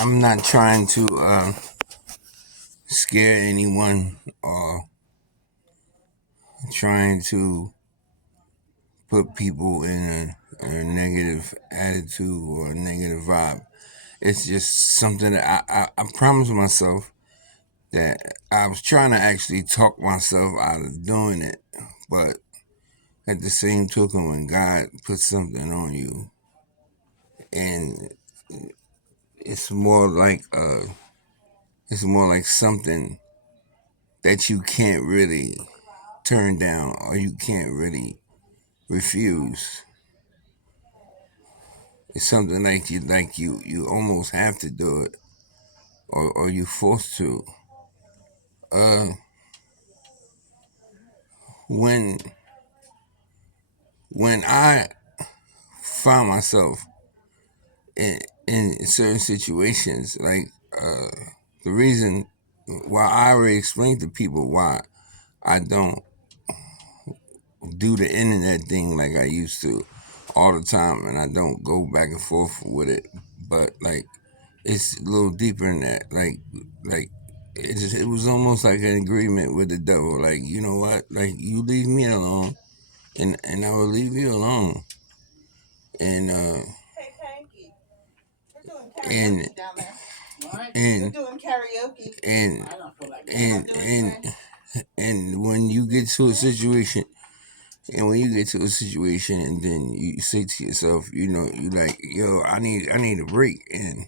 I'm not trying to scare anyone or trying to put people in a negative attitude or a negative vibe. It's just something that I promised myself that I was trying to actually talk myself out of doing it. But at the same token, when God puts something on you, and it's more like something that you can't really turn down or you can't really refuse. It's something like you almost have to do it, or you forced to. Uh, when when I find myself in in certain situations, like the reason why I already explained to people why I don't do the internet thing like I used to all the time, and I don't go back and forth with it. But like, it's a little deeper than that. Like it was almost like an agreement with the devil. Like, you know what? Like, you leave me alone, and I will leave you alone. And Hey, Panky, we're doing and karaoke down there. What? We're and doing karaoke. and I don't feel like and and when you get to a situation, and when you get to a situation, and then you say to yourself, you know, you like, yo, I need a break, and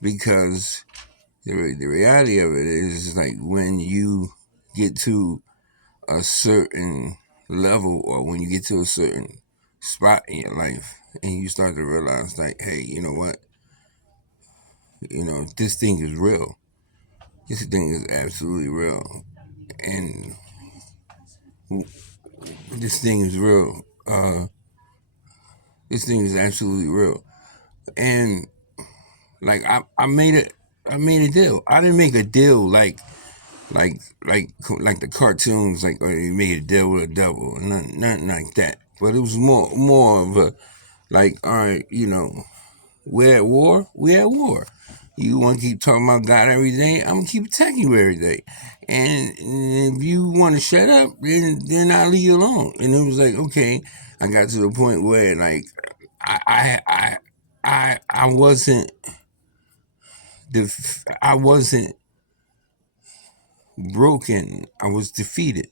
because the reality of it is like when you get to a certain level, or when you get to a certain spot in your life, and you start to realize, like, hey, you know what, this thing is real. This thing is absolutely real, and this thing is real. This thing is absolutely real, and like I made it. I made a deal. I didn't make a deal like like the cartoons, like, oh, you made a deal with a devil, nothing like that. But it was more of a, like, all right, we're at war. We're at war. You want to keep talking about God every day? I'm gonna keep attacking you every day. And if you want to shut up, then I'll leave you alone. And it was like, okay, I got to the point where, like, I wasn't I wasn't broken. I was defeated.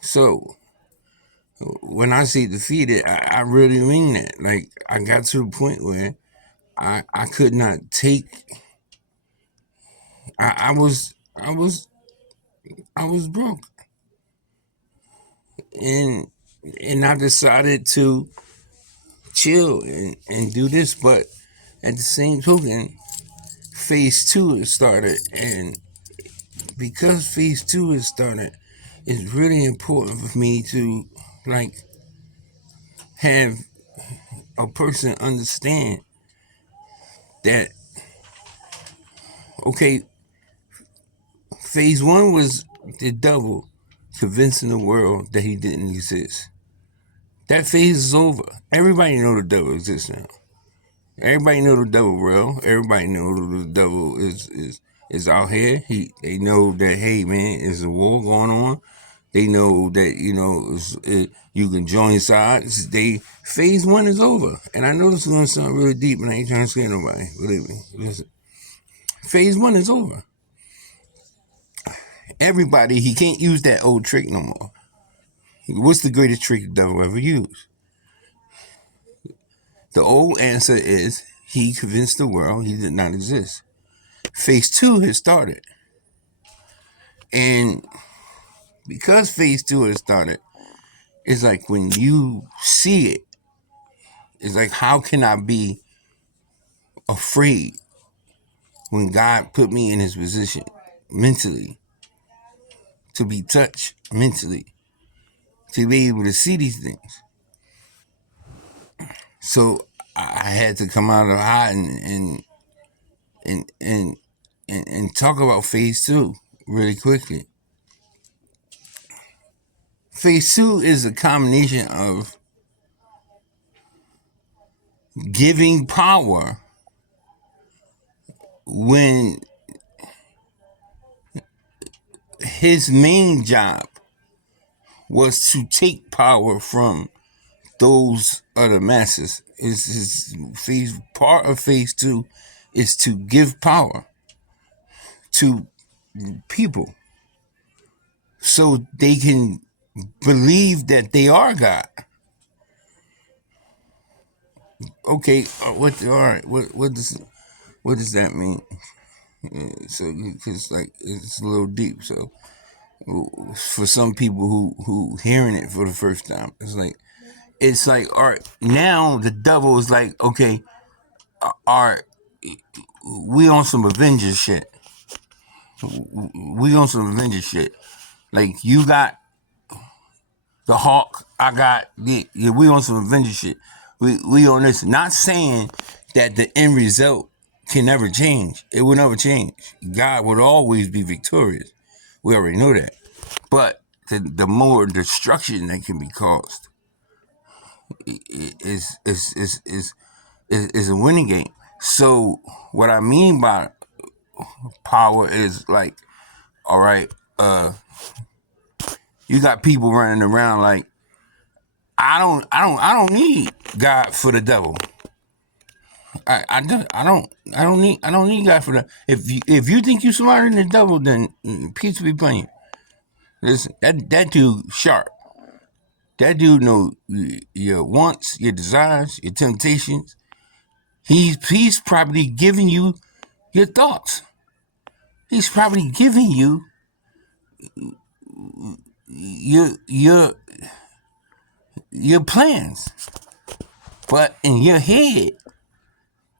So when I say defeated, I really mean that. Like, I got to the point where I could not take. I was broke, and I decided to chill and do this. But at the same token, phase two has started, and because phase two has started, it's really important for me to, like, have a person understand that, okay, phase one was the devil convincing the world that he didn't exist. That phase is over. Everybody know the devil exists now. Everybody know the devil real. Everybody know the devil is out here. They know that, hey man, there's a war going on. They know that, you can join sides. Phase one is over, and I know this is gonna sound really deep, and I ain't trying to scare nobody. Believe me. Listen, phase one is over. Everybody, he can't use that old trick no more. What's the greatest trick the devil ever used? The old answer is he convinced the world he did not exist. Phase two has started. And because phase two has started, it's like when you see it, it's like, how can I be afraid when God put me in his position mentally, to be touched mentally, to be able to see these things? So I had to come out of hiding and and and talk about phase two really quickly. Phase two is a combination of giving power when his main job was to take power from those other masses. Is phase part of phase two is to give power to people so they can believe that they are God. Okay, all right, what does that mean? So, because like it's a little deep. So, for some people who hearing it for the first time, it's like, all right, now the devil is like, okay, all right, we on some Avengers shit. We on some Avengers shit. Like you got the Hawk, I got we on some Avengers shit. We on this. Not saying that the end result can never change. It will never change. God would always be victorious. We already know that. But the more destruction that can be caused is a winning game. So what I mean by power is like, all right, you got people running around like I don't need God for the devil. I don't need God for that. If you think you smarter than the devil, then peace be plain. Listen, that dude sharp. That dude know your wants, your desires, your temptations. He's probably giving you your thoughts. He's probably giving you your your plans. But in your head,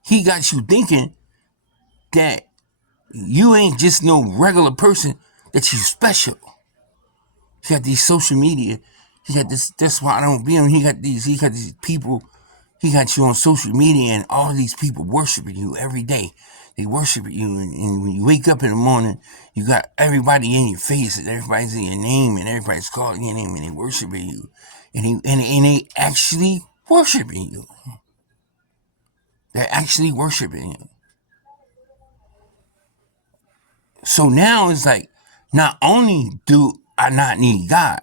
he got you thinking that you ain't just no regular person, that you special. He got these social media. He got this. That's why I don't be on. He got these people. He got you on social media, and all these people worshiping you every day. They worship you, and when you wake up in the morning, you got everybody in your face, and everybody's in your name, and everybody's calling your name, and they worshiping you, and they actually worshiping you. They're actually worshiping you. So now it's like, not only do I not need God,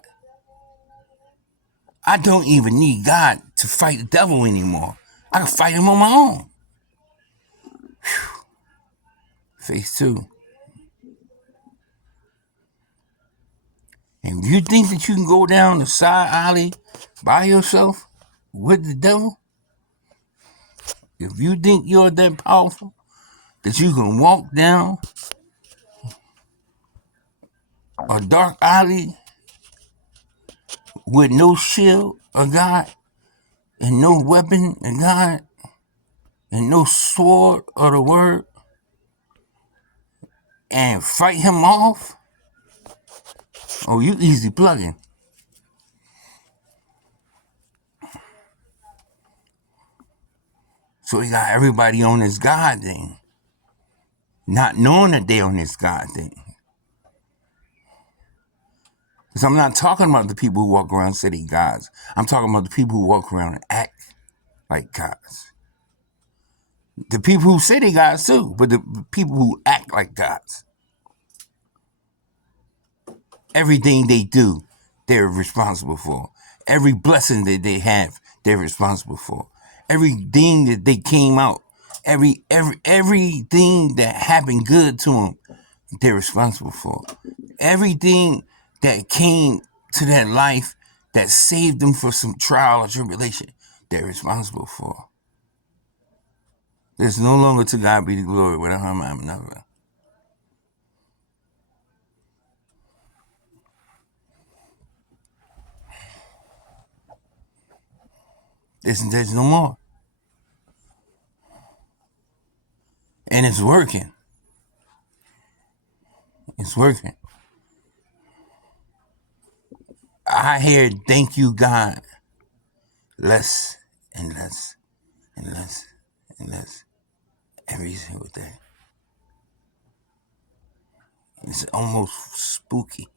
I don't even need God to fight the devil anymore. I can fight him on my own. Phase two. And if you think that you can go down the side alley by yourself with the devil, if you think you're that powerful that you can walk down a dark alley with no shield of God and no weapon of God and no sword of the word and fight him off, oh, you easy plugging. So he got everybody on this God thing, not knowing that they on this God thing. Because I'm not talking about the people who walk around and say they gods. I'm talking about the people who walk around and act like gods. The people who say they gods too, but the people who act like gods. Everything they do, they're responsible for. Every blessing that they have, they're responsible for. Everything that they came out, everything that happened good to them, they're responsible for. Everything that came to their life that saved them for some trial or tribulation, they're responsible for. There's no longer to God be the glory without him I'm another. There's no more. And it's working. It's working. I hear thank you, God, less and less and less and less every single day. It's almost spooky.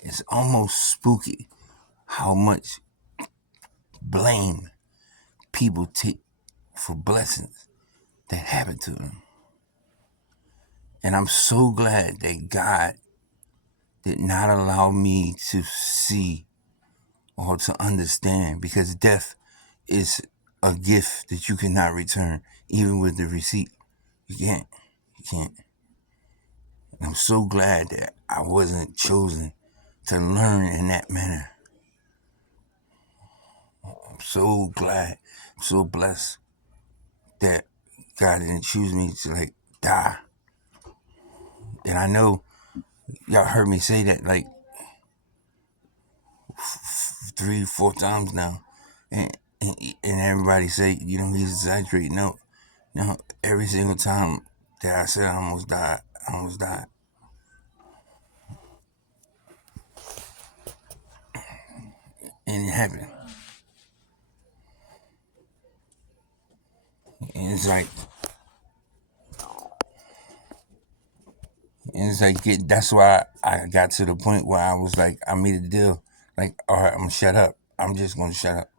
It's almost spooky how much blame people take for blessings that happened to them. And I'm so glad that God did not allow me to see or to understand, because death is a gift that you cannot return, even with the receipt. You can't. You can't. And I'm so glad that I wasn't chosen to learn in that manner. I'm so glad. I'm so blessed that God didn't choose me to die. And I know y'all heard me say that 3, 4 times now. And, and everybody say, he's exaggerating. No, every single time that I said I almost died, I almost died. And it happened. And that's why I got to the point where I was like, I made a deal. Like, all right, I'm gonna shut up. I'm just gonna shut up.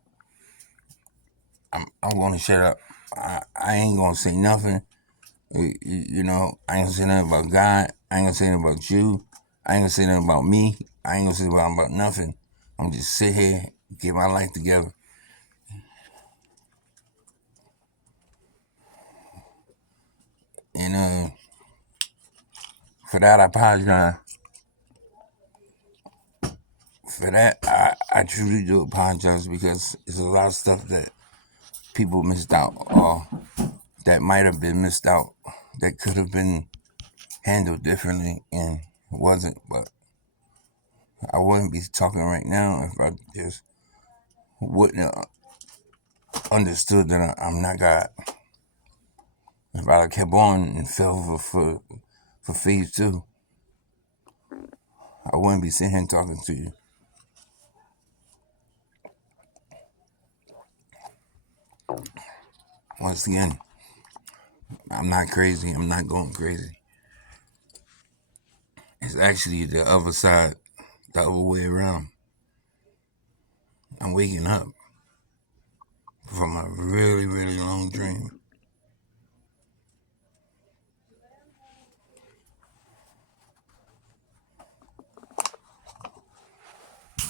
I'm gonna shut up. I ain't gonna say nothing. I ain't gonna say nothing about God. I ain't gonna say nothing about you. I ain't gonna say nothing about me. I ain't gonna say about nothing. I'm just sit here, get my life together. And for that, I apologize. For that, I truly do apologize, because there's a lot of stuff that people missed out, or that might have been missed out, that could have been handled differently, and it wasn't. But I wouldn't be talking right now if I just wouldn't have understood that I'm not God. If I kept on and fell for phase 2, I wouldn't be sitting here talking to you. Once again, I'm not crazy. I'm not going crazy. It's actually the other side, the other way around. I'm waking up from a really, really long dream.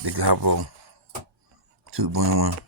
Decopbo 2.1.